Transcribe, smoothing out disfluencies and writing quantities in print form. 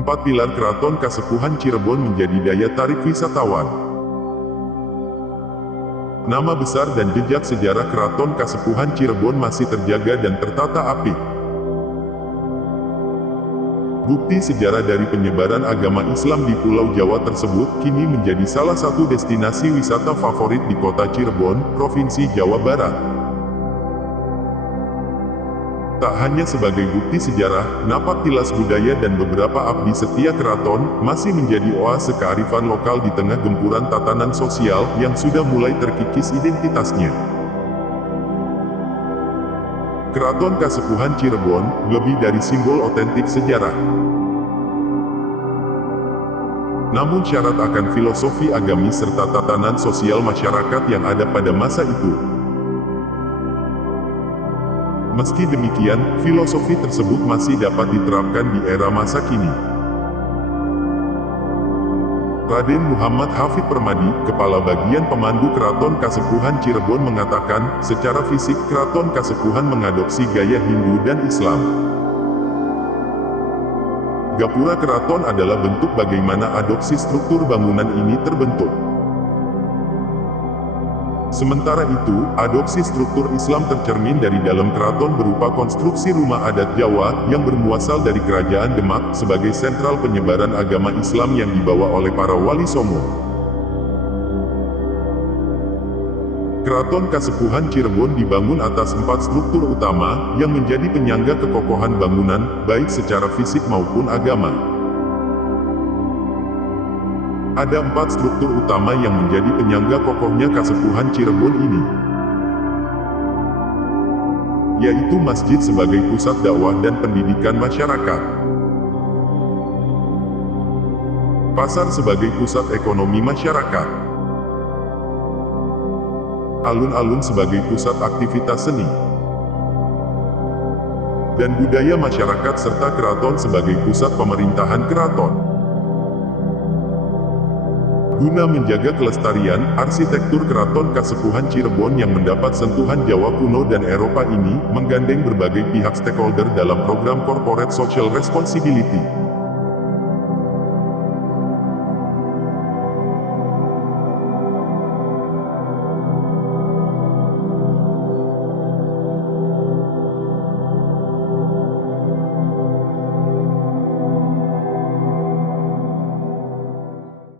4 pilar Keraton Kasepuhan Cirebon menjadi daya tarik wisatawan. Nama besar dan jejak sejarah Keraton Kasepuhan Cirebon masih terjaga dan tertata apik. Bukti sejarah dari penyebaran agama Islam di Pulau Jawa tersebut kini menjadi salah satu destinasi wisata favorit di kota Cirebon, Provinsi Jawa Barat. Tak hanya sebagai bukti sejarah, napak tilas budaya dan beberapa abdi setia keraton masih menjadi oase kearifan lokal di tengah gempuran tatanan sosial yang sudah mulai terkikis identitasnya. Keraton Kasepuhan Cirebon lebih dari simbol otentik sejarah. Namun syarat akan filosofi agamis serta tatanan sosial masyarakat yang ada pada masa itu. Meski demikian, filosofi tersebut masih dapat diterapkan di era masa kini. Raden Muhammad Hafid Permadi, Kepala Bagian Pemandu Keraton Kasepuhan Cirebon mengatakan, secara fisik Keraton Kasepuhan mengadopsi gaya Hindu dan Islam. Gapura keraton adalah bentuk bagaimana adopsi struktur bangunan ini terbentuk. Sementara itu, adopsi struktur Islam tercermin dari dalam keraton berupa konstruksi rumah adat Jawa yang bermuasal dari Kerajaan Demak sebagai sentral penyebaran agama Islam yang dibawa oleh para wali songo. Keraton Kasepuhan Cirebon dibangun atas 4 struktur utama yang menjadi penyangga kekokohan bangunan, baik secara fisik maupun agama. Ada 4 struktur utama yang menjadi penyangga kokohnya Kasepuhan Cirebon ini, yaitu masjid sebagai pusat dakwah dan pendidikan masyarakat, pasar sebagai pusat ekonomi masyarakat, alun-alun sebagai pusat aktivitas seni dan budaya masyarakat serta keraton sebagai pusat pemerintahan keraton. Guna menjaga kelestarian, arsitektur Keraton Kasepuhan Cirebon yang mendapat sentuhan Jawa kuno dan Eropa ini, menggandeng berbagai pihak stakeholder dalam program Corporate Social Responsibility.